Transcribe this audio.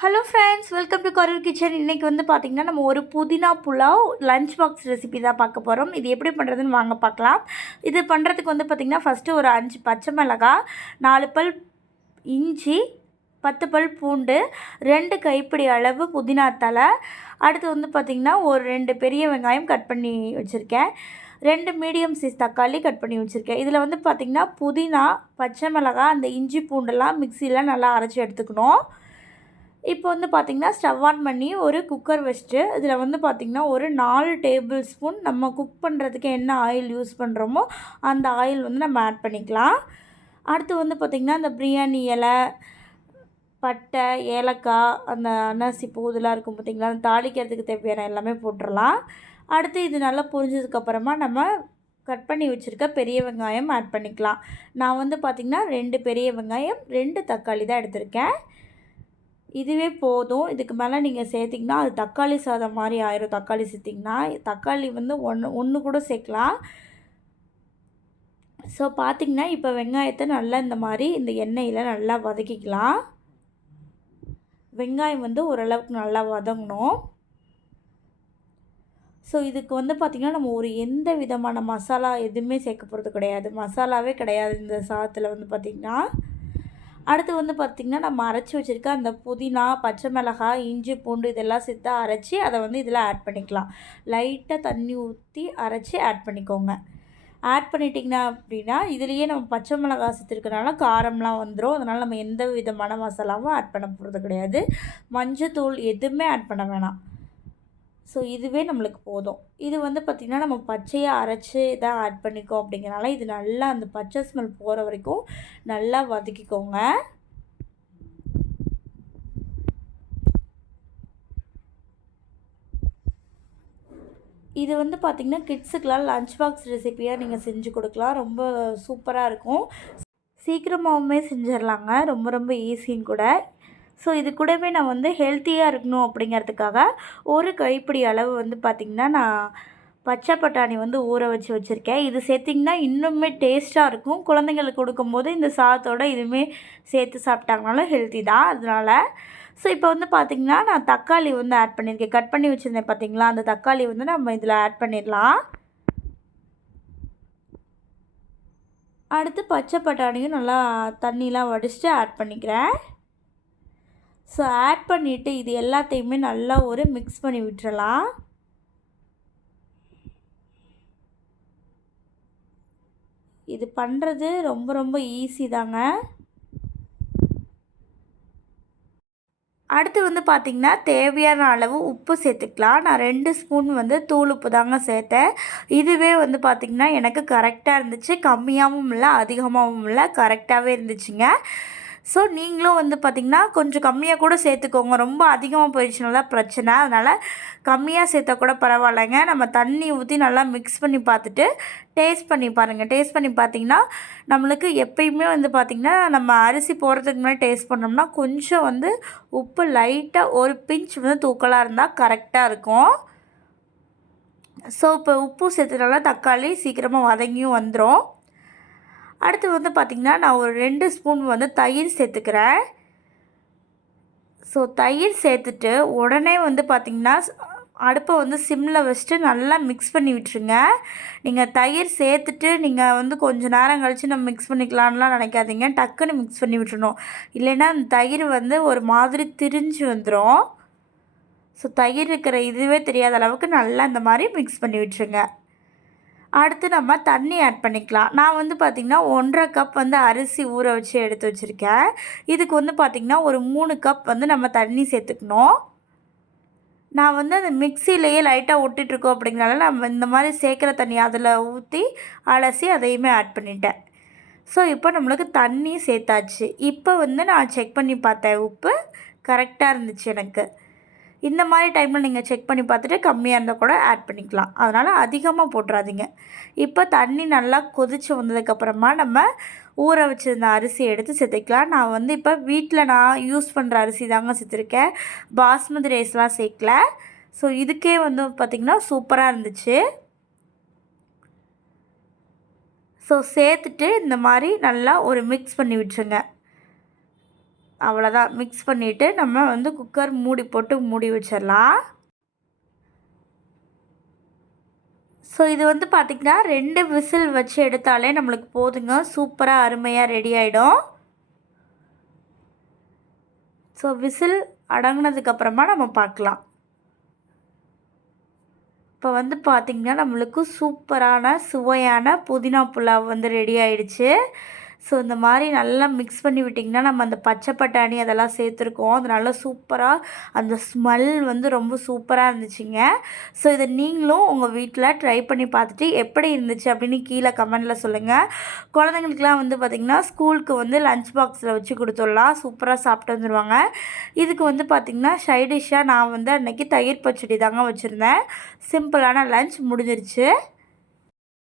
Hello friends, welcome to Karur kitchen. இன்றைக்கி வந்து பார்த்திங்கன்னா நம்ம ஒரு புதினா புலாவ் லஞ்ச் பாக்ஸ் ரெசிபி தான் பார்க்க போகிறோம். இது எப்படி பண்ணுறதுன்னு வாங்க பார்க்கலாம். இது பண்ணுறதுக்கு வந்து பார்த்திங்கன்னா ஃபஸ்ட்டு ஒரு 5 பச்சை மிளகாய், 4 பல் இஞ்சி, 10 பல் பூண்டு, 2 கைப்பிடி அளவு புதினா தலை, அடுத்து வந்து பார்த்திங்கன்னா ஒரு 2 பெரிய வெங்காயம் கட் பண்ணி வச்சுருக்கேன், 2 மீடியம் சைஸ் தக்காளி கட் பண்ணி வச்சுருக்கேன். இதில் வந்து பார்த்திங்கன்னா புதினா, பச்சை மிளகாய், அந்த இஞ்சி பூண்டெல்லாம் மிக்சியில் நல்லா அரைச்சி எடுத்துக்கணும். இப்போ வந்து பார்த்திங்கன்னா ஸ்டவ் ஆன் பண்ணி ஒரு குக்கர் வச்சுட்டு இதில் வந்து பார்த்திங்கன்னா ஒரு 4 டேபிள் ஸ்பூன் நம்ம குக் பண்ணுறதுக்கு என்ன ஆயில் யூஸ் பண்ணுறோமோ அந்த ஆயில் வந்து நம்ம ஆட் பண்ணிக்கலாம். அடுத்து வந்து பார்த்திங்கன்னா இந்த பிரியாணி இலை, பட்டை, ஏலக்காய், அந்த அன்னாசி பூ இதெல்லாம் இருக்கும் பார்த்திங்களா, அந்த தாளிக்கிறதுக்கு தேவையான எல்லாமே போட்டுடலாம். அடுத்து இது நல்லா பொரிஞ்சதுக்கப்புறமா நம்ம கட் பண்ணி வச்சுருக்க பெரிய வெங்காயம் ஆட் பண்ணிக்கலாம். நான் வந்து பார்த்திங்கன்னா 2 பெரிய வெங்காயம், 2 தக்காளி தான் எடுத்திருக்கேன். இதுவே போதும். இதுக்கு மேலே நீங்கள் சேர்த்திங்கன்னா அது தக்காளி சாதம் மாதிரி ஆயிரும். தக்காளி சேர்த்திங்கன்னா தக்காளி வந்து ஒன்று கூட சேர்க்கலாம். ஸோ பார்த்திங்கன்னா இப்போ வெங்காயத்தை நல்லா இந்த மாதிரி இந்த எண்ணெயில் நல்லா வதக்கிக்கலாம். வெங்காயம் வந்து ஓரளவுக்கு நல்லா வதங்கணும். ஸோ இதுக்கு வந்து பார்த்திங்கன்னா நம்ம ஒரு எந்த விதமான மசாலா எதுவுமே சேர்க்க போகிறது கிடையாது. மசாலாவே கிடையாது இந்த சாதத்தில் வந்து பார்த்திங்கன்னா. அடுத்து வந்து பார்த்திங்கன்னா நம்ம அரைச்சி வச்சுருக்க அந்த புதினா, பச்சை மிளகாய், இஞ்சி பூண்டு இதெல்லாம் சேர்த்து அரைச்சி அதை வந்து இதில் ஆட் பண்ணிக்கலாம். லைட்டாக தண்ணி ஊற்றி அரைச்சி ஆட் பண்ணிக்கோங்க. ஆட் பண்ணிட்டிங்கன்னா அப்படின்னா இதுலேயே நம்ம பச்சை மிளகாய் சேர்த்துருக்கனால காரம்லாம் வந்துடும். அதனால் நம்ம எந்த விதமான மசாலாவும் ஆட் பண்ண போகிறது கிடையாது. மஞ்சத்தூள் எதுவுமே ஆட் பண்ண வேணாம். ஸோ இதுவே நம்மளுக்கு போதும். இது வந்து பார்த்திங்கன்னா நம்ம பச்சையாக அரைச்சி தான் ஆட் பண்ணிக்கோம். அப்படிங்கிறனால இது நல்லா அந்த பச்சை ஸ்மெல் போகிற வரைக்கும் நல்லா வதக்கிக்கோங்க. இது வந்து பார்த்திங்கன்னா கிட்ஸுக்கெலாம் லஞ்ச் பாக்ஸ் ரெசிப்பியாக நீங்கள் செஞ்சு கொடுக்கலாம். ரொம்ப சூப்பராக இருக்கும். சீக்கிரமாகவுமே செஞ்சிடலாங்க. ரொம்ப ரொம்ப ஈஸியும் கூட. ஸோ இது கூடவே நான் வந்து ஹெல்த்தியாக இருக்கணும் அப்படிங்கிறதுக்காக ஒரு கைப்பிடி அளவு வந்து பார்த்திங்கன்னா நான் பச்சை பட்டாணி வந்து ஊற வச்சுருக்கேன். இது சேர்த்திங்கன்னா இன்னுமே டேஸ்ட்டாக இருக்கும். குழந்தைங்களுக்கு கொடுக்கும்போது இந்த சாதத்தோடு இதுவுமே சேர்த்து சாப்பிட்டாங்கனாலும் ஹெல்த்தி தான். அதனால் ஸோ இப்போ வந்து பார்த்திங்கன்னா நான் தக்காளி வந்து ஆட் பண்ணியிருக்கேன். கட் பண்ணி வச்சுருந்தேன் பார்த்திங்களா, அந்த தக்காளி வந்து நம்ம இதில் ஆட் பண்ணிடலாம். அடுத்து பச்சை பட்டாணியும் நல்லா தண்ணிலாம் வடிச்சிட்டு ஆட் பண்ணிக்கிறேன். ஸோ ஆட் பண்ணிவிட்டு இது எல்லாத்தையுமே நல்லா ஒரு மிக்ஸ் பண்ணி விட்டுறலாம். இது பண்ணுறது ரொம்ப ரொம்ப ஈஸி தாங்க. அடுத்து வந்து பார்த்திங்கன்னா தேவையான அளவு உப்பு சேர்த்துக்கலாம். நான் 2 ஸ்பூன் வந்து தூள் உப்பு தாங்க சேர்த்தேன். இதுவே வந்து பார்த்திங்கன்னா எனக்கு கரெக்டாக இருந்துச்சு. கம்மியாகவும் இல்லை, அதிகமாகவும் இல்லை, கரெக்டாகவே இருந்துச்சுங்க. ஸோ நீங்களும் வந்து பார்த்திங்கன்னா கொஞ்சம் கம்மியாக கூட சேர்த்துக்கோங்க. ரொம்ப அதிகமாக போயிடுச்சுனா தான் பிரச்சனை. அதனால் கம்மியாக சேர்த்தா கூட பரவாயில்லைங்க. நம்ம தண்ணி ஊற்றி நல்லா மிக்ஸ் பண்ணி பார்த்துட்டு டேஸ்ட் பண்ணி பாருங்கள். டேஸ்ட் பண்ணி பார்த்திங்கன்னா நம்மளுக்கு எப்பயுமே வந்து பார்த்திங்கன்னா நம்ம அரிசி போடுறதுக்கு முன்னாடி டேஸ்ட் பண்ணோம்னா கொஞ்சம் வந்து உப்பு லைட்டாக ஒரு பிஞ்ச் வந்து தூக்கலாக இருந்தால் கரெக்டாக இருக்கும். ஸோ இப்போ உப்பு சேர்த்துனால தக்காளி சீக்கிரமாக வதங்கியும் வந்துடும். அடுத்து வந்து பார்த்திங்கன்னா நான் ஒரு 2 ஸ்பூன் வந்து தயிர் சேர்த்துக்கிறேன். ஸோ தயிர் சேர்த்துட்டு உடனே வந்து பார்த்திங்கன்னா அடுப்பை வந்து சிம்மில் வச்சுட்டு நல்லா மிக்ஸ் பண்ணி விட்டுருங்க. நீங்கள் தயிர் சேர்த்துட்டு நீங்கள் வந்து கொஞ்சம் நேரம் கழித்து நம்ம மிக்ஸ் பண்ணிக்கலான்லாம் நினைக்காதீங்க. டக்குன்னு மிக்ஸ் பண்ணி விட்டுறணும். இல்லைன்னா அந்த தயிர் வந்து ஒரு மாதிரி திரிஞ்சு வந்துடும். ஸோ தயிர் இருக்கிற இதுவே தெரியாத அளவுக்கு நல்லா இந்த மாதிரி மிக்ஸ் பண்ணி விட்டுருங்க. அடுத்து நம்ம தண்ணி ஆட் பண்ணிக்கலாம். நான் வந்து பார்த்திங்கன்னா 1.5 கப் வந்து அரிசி ஊற வச்சு எடுத்து வச்சுருக்கேன். இதுக்கு வந்து பார்த்திங்கன்னா ஒரு 3 கப் வந்து நம்ம தண்ணி சேர்த்துக்கணும். நான் வந்து அந்த மிக்சிலேயே லைட்டாக ஒட்டிகிட்ருக்கோம் அப்படிங்கிறனால நம்ம இந்த மாதிரி சேர்க்குற தண்ணி அதில் ஊற்றி அலசி அதையுமே ஆட் பண்ணிட்டேன். ஸோ இப்போ நம்மளுக்கு தண்ணி சேர்த்தாச்சு. இப்போ வந்து நான் செக் பண்ணி பார்த்தேன், உப்பு கரெக்டாக இருந்துச்சு எனக்கு. இந்த மாதிரி டைமில் நீங்கள் செக் பண்ணி பார்த்துட்டு கம்மியாக இருந்தால் கூட ஆட் பண்ணிக்கலாம். அதனால் அதிகமாக போட்டுறாதீங்க. இப்போ தண்ணி நல்லா கொதித்து வந்ததுக்கப்புறமா நம்ம ஊற வச்சுருந்த அரிசி எடுத்து சேர்த்துக்கலாம். நான் வந்து இப்போ வீட்டில் நான் யூஸ் பண்ணுற அரிசி தாங்க சேர்த்துருக்கேன். பாஸ்மதி ரைஸ்லாம் சேர்க்கல. ஸோ இதுக்கே வந்து பார்த்திங்கன்னா சூப்பராக இருந்துச்சு. ஸோ சேர்த்துட்டு இந்த மாதிரி நல்லா ஒரு மிக்ஸ் பண்ணி விட்டுருங்க. அவ்வளோதான். மிக்ஸ் பண்ணிவிட்டு நம்ம வந்து குக்கர் மூடி போட்டு மூடி வச்சிடலாம். ஸோ இது வந்து பார்த்திங்கன்னா 2 விசில் வச்சு எடுத்தாலே நம்மளுக்கு போதுங்க. சூப்பராக அருமையாக ரெடி ஆகிடும். ஸோ விசில் அடங்கினதுக்கப்புறமா நம்ம பார்க்கலாம். இப்போ வந்து பார்த்திங்கன்னா நம்மளுக்கு சூப்பரான சுவையான புதினா புலாவ் வந்து ரெடி ஆகிடுச்சு. ஸோ இந்த மாதிரி நல்லா மிக்ஸ் பண்ணி விட்டிங்கன்னா நம்ம அந்த பச்சை பட்டாணி அதெல்லாம் சேர்த்துருக்கோம். அது நல்லா சூப்பராக அந்த ஸ்மெல் வந்து ரொம்ப சூப்பராக இருந்துச்சுங்க. ஸோ இதை நீங்களும் உங்கள் வீட்டில் ட்ரை பண்ணி பார்த்துட்டு எப்படி இருந்துச்சு அப்படின்னு கீழே கமெண்டில் சொல்லுங்கள். குழந்தைங்களுக்குலாம் வந்து பார்த்திங்கன்னா ஸ்கூலுக்கு வந்து லஞ்ச் பாக்ஸில் வச்சு கொடுத்துடலாம். சூப்பராக சாப்பிட்டு வந்துடுவாங்க. இதுக்கு வந்து பார்த்திங்கன்னா சைட் டிஷ்ஷாக நான் வந்து அன்றைக்கி தயிர் பச்சடி தாங்க வச்சுருந்தேன். சிம்பிளான லஞ்ச் முடிஞ்சிருச்சு.